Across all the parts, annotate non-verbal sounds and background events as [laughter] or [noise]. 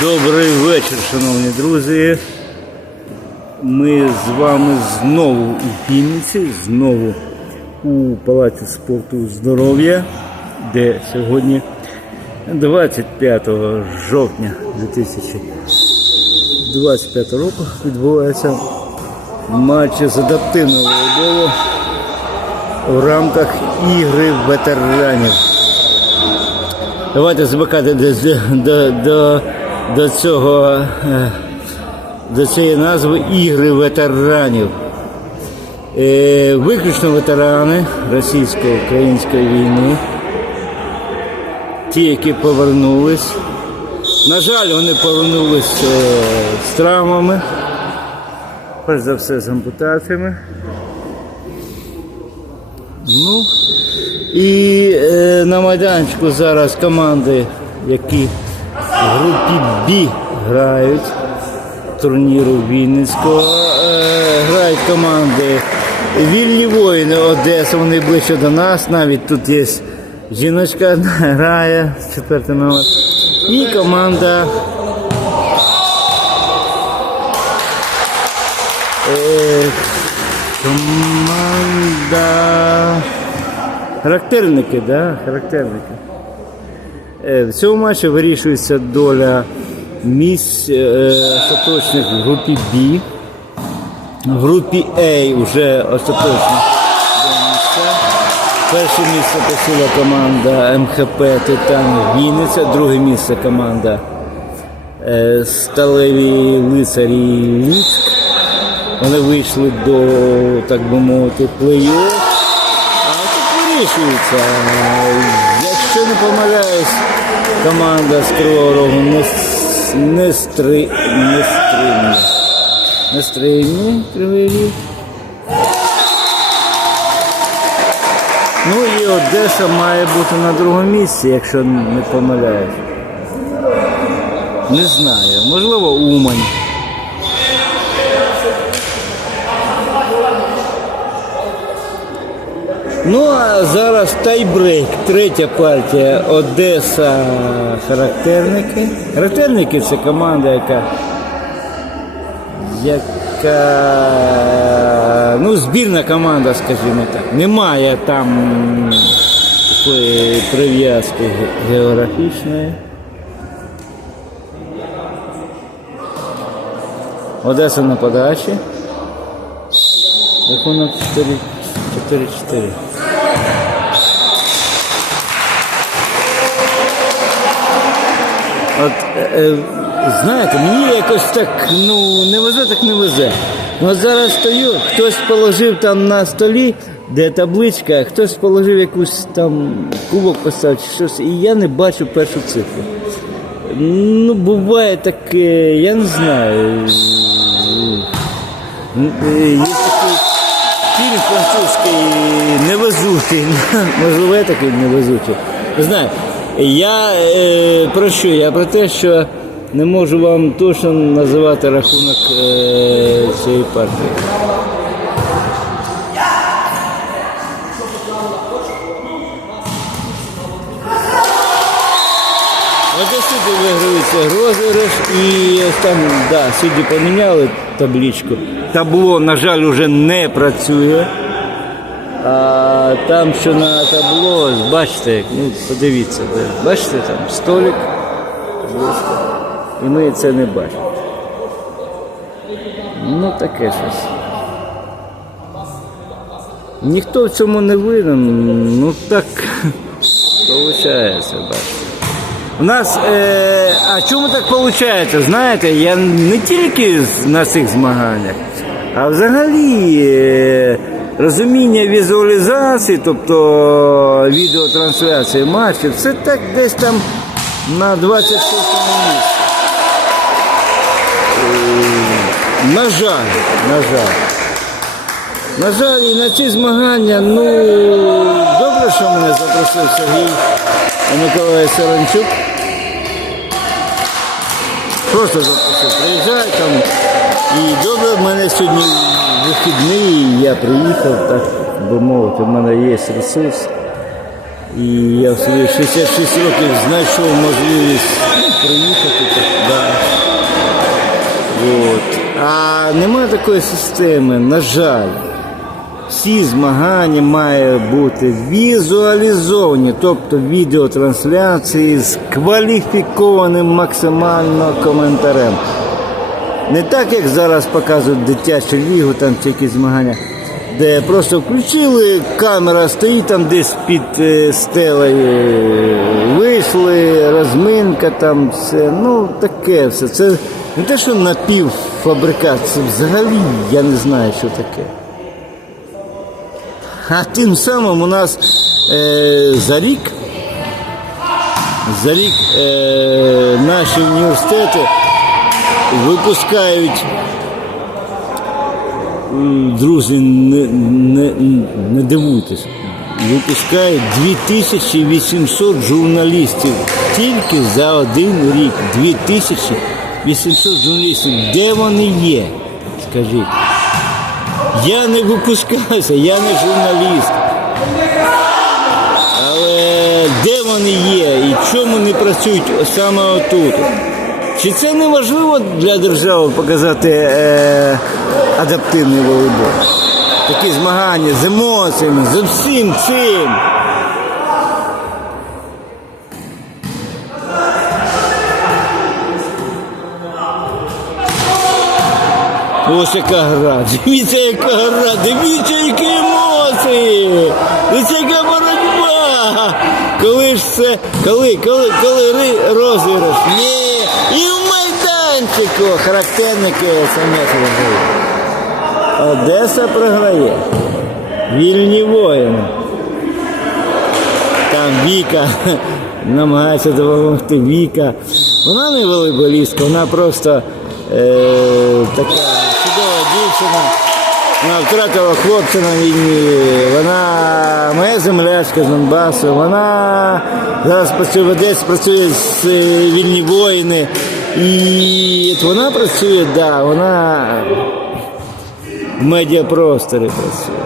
Добрий вечір, шановні друзі. Ми з вами знову у Вінниці, знову у Палаці спорту здоров'я, де сьогодні 25 жовтня 2025 року відбувається матч з адаптивного волейболу в рамках ігри ветеранів. Давайте звикати до, до, до, до цього, е, до цієї назви ігри ветеранів. Е, Виключно ветерани російсько-української війни, ті, які повернулись. На жаль, вони повернулись е, з травмами, перш за все з ампутаціями. Ну, і е, на майданчику зараз команди, які в групі Б грають турніру Вінницького. Е, грають команди Вільні воїни Одеса, вони ближче до нас. Навіть тут є жіночка [laughs] грає, четвертий номер. І команда. Е, команда. Характерники, да? Характерники. Е, В цьому матчі вирішується доля місць е, остаточних в групі Б. В групі А вже остаточно. Перше місце посіла команда МХП Титан Вінниця, друге місце команда е, Сталеві Лицарі Ліцьк. Вони вийшли до, так би мовити, плей-офф. Вирішується. Якщо не помиляюсь, команда з Кривого Рогу не, не, стри, не стримує. Не Кривий Ріг. Ну і Одеса має бути на другому місці, якщо не помиляюсь. Не знаю. Можливо, Умань. Ну а зараз тайбрейк, третя партія Одеса характерники. Характерники це команда, яка яка ну, збірна команда, скажімо так. Немає там такої прив'язки географічної. Одеса на подачі. Рахунок 4 4-4. От, е, е, знаєте, мені якось так ну, не везе, так не везе. Ну, зараз стою, хтось положив там на столі, де табличка, хтось положив якусь там кубок поставив чи щось, і я не бачу першу цифру. Ну, буває таке, я не знаю. Е, Є такий фільм французький невезучий. [laughs] Можливо, я такий невезучий. Не знаю. Я е, про що? Я про те, що не можу вам точно називати рахунок е, цієї партії. Одесити виграються розіграш і там, да, судді поміняли табличку. Табло, на жаль, вже не працює. А там, що на табло, бачите, ну подивіться, бачите, там столик. І ми це не бачимо. Ну таке щось. Ніхто в цьому не винен, ну так [laughs] виходить, бачите. У нас, е, а чому так виходить? Знаєте, я не тільки на цих змаганнях, а взагалі е, розуміння візуалізації, тобто відеотрансляції матчів, це так десь там на 26-му місці. Е, На жаль, на жаль. На жаль, і на ці змагання, ну, добре, що мене запросив Сергій Миколаївич Саранчук. Просто запросив, приїжджай там. І добре, в мене сьогодні вихідний, я приїхав, так би мовити, в мене є ресурс. І я в свої 66 років знайшов можливість приїхати. Так, да. От. А немає такої системи, на жаль. Всі змагання мають бути візуалізовані, тобто відеотрансляції з кваліфікованим максимально коментарем. Не так, як зараз показують дитячу лігу, там чи якісь змагання, де просто включили, камера стоїть там десь під е, стелею, вийшли, розминка, там все. Ну, таке все. Це не те, що напівфабрикат, це взагалі я не знаю, що таке. А тим самим у нас е, за рік, за рік е, наші університети випускають, друзі, не, не, не дивуйтесь, випускають 2800 журналістів тільки за один рік. 2800 журналістів. Де вони є? Скажіть. Я не випускаюся, я не журналіст. Але де вони є і чому не працюють саме отут? Чи це не важливо для держави показати е, адаптивний волейбол? Такі змагання з емоціями, з всім цим. Ось яка гра. Дивіться, яка гра, дивіться, які емоції. Дивіться, яка боротьба. Коли ж це, коли, коли, коли розіграш? Ні. Майданчику характерники самі виграють. Одеса програє. Вільні воїни. Там Віка [laughs] намагається допомогти Віка. Вона не волейболістка, вона просто е, така чудова дівчина. Вона втратила хлопця на війні. Вона моя землячка з Донбасу. Вона зараз працює в Одесі, працює з е, вільні воїни. І от вона працює, да, вона в медіапросторі працює.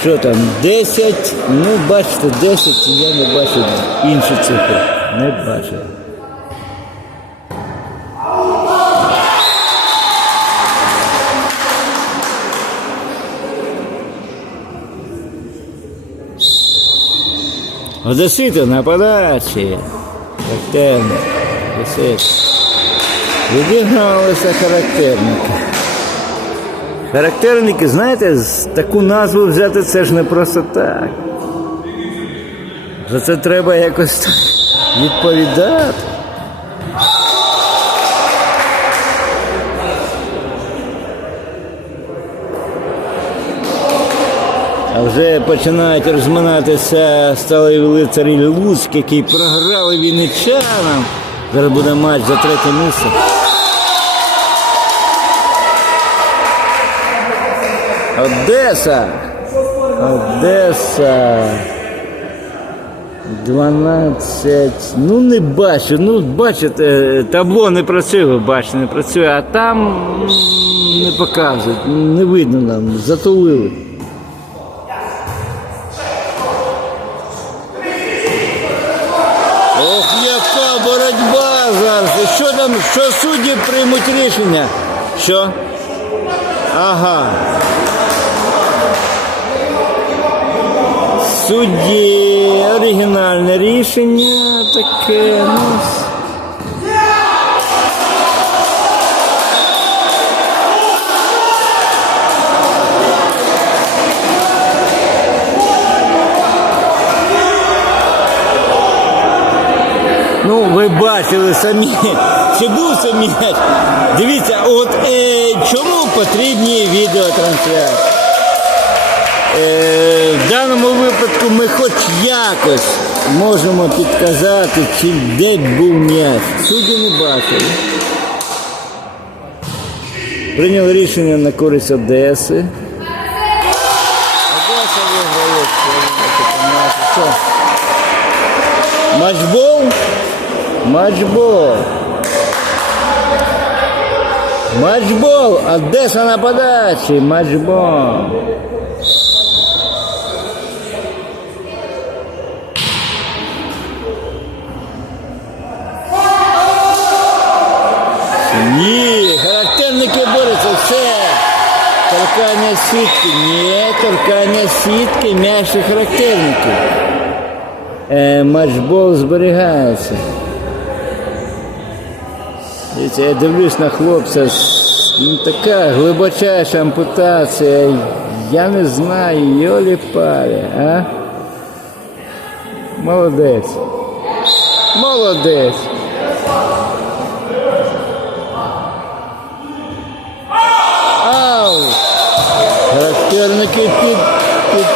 Що там, 10, ну бачите, 10, я не бачу інші цифри. Не бачу. Одесити на подачі. Характерно. Одесити. Відігналися характерники. Характерники, знаєте, таку назву взяти це ж не просто так. За це треба якось відповідати. Вже починають розминатися сталеві лицарі Луцьк, які програли вінничанам. Зараз буде матч за третє місце. Одеса. Одеса. 12. Ну не бачу. Ну, бачите, табло не працює, ви бачите, не працює, а там не показують, не видно нам, затулили. Ох, яка боротьба зараз. Що там, що судді приймуть рішення? Що? Ага. Судді оригінальне рішення таке. Ну, ви бачили самі, чи був м'яч. Дивіться, от е, чому потрібні відеотрансляції? Е, в даному випадку ми хоч якось можемо підказати, чи де був м'яч. Судді не бачили. Прийняли рішення на користь Одеси. Одеса виграє. Що? Матчбол? Матчбол. Одеса на подачі. Матчбол. Ні, характерники борються, все. Торкання сітки. Ні, торкання сітки, м'яч характерники. Е, матчбол зберігається. Дивіться, я дивлюсь на хлопця. Ну, така глибочайша ампутація. Я не знаю, йолі палі, а? Молодець. Молодець. Ау! Характерники під, під...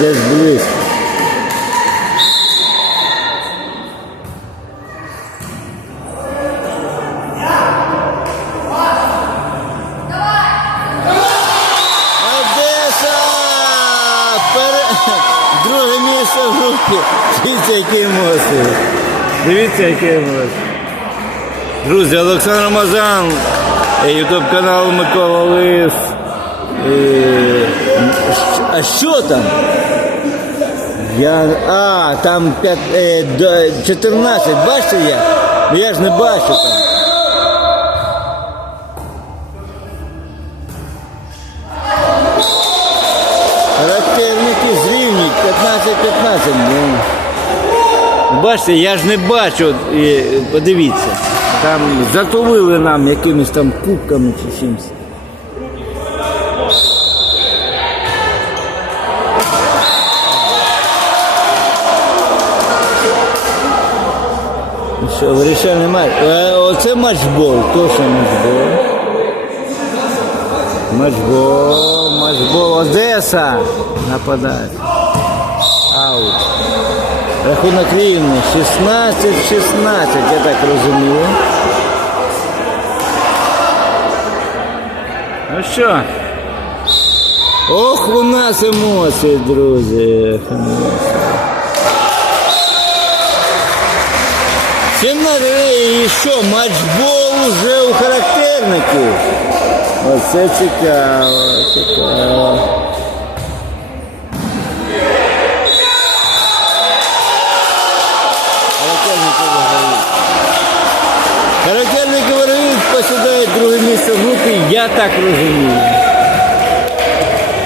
Десь близько. Дивіться, які емоції. Друзі, Олександр Мазан, ютуб канал Микола Лис. Е, А що там? Я... А, там 5, е, 14, бачите я? Ну я ж не бачу там. Характерники зрівнюють 15-15. Бачите, я ж не бачу, подивіться. Там затулили нам якимись там кубками чи чимось. Ну Що, вирішальний матч. Е, Оце матчбол, точно матчбол. Матчбол, матчбол, Одеса нападає. Рахунок рівний 16-16, я так розумію. Ну що? Ох, у нас емоції, друзі. Ох, емоції. 17 і що, матчбол уже у характерників. Оце цікаво, цікаво. Характерники виграють. Групі, я так розумію.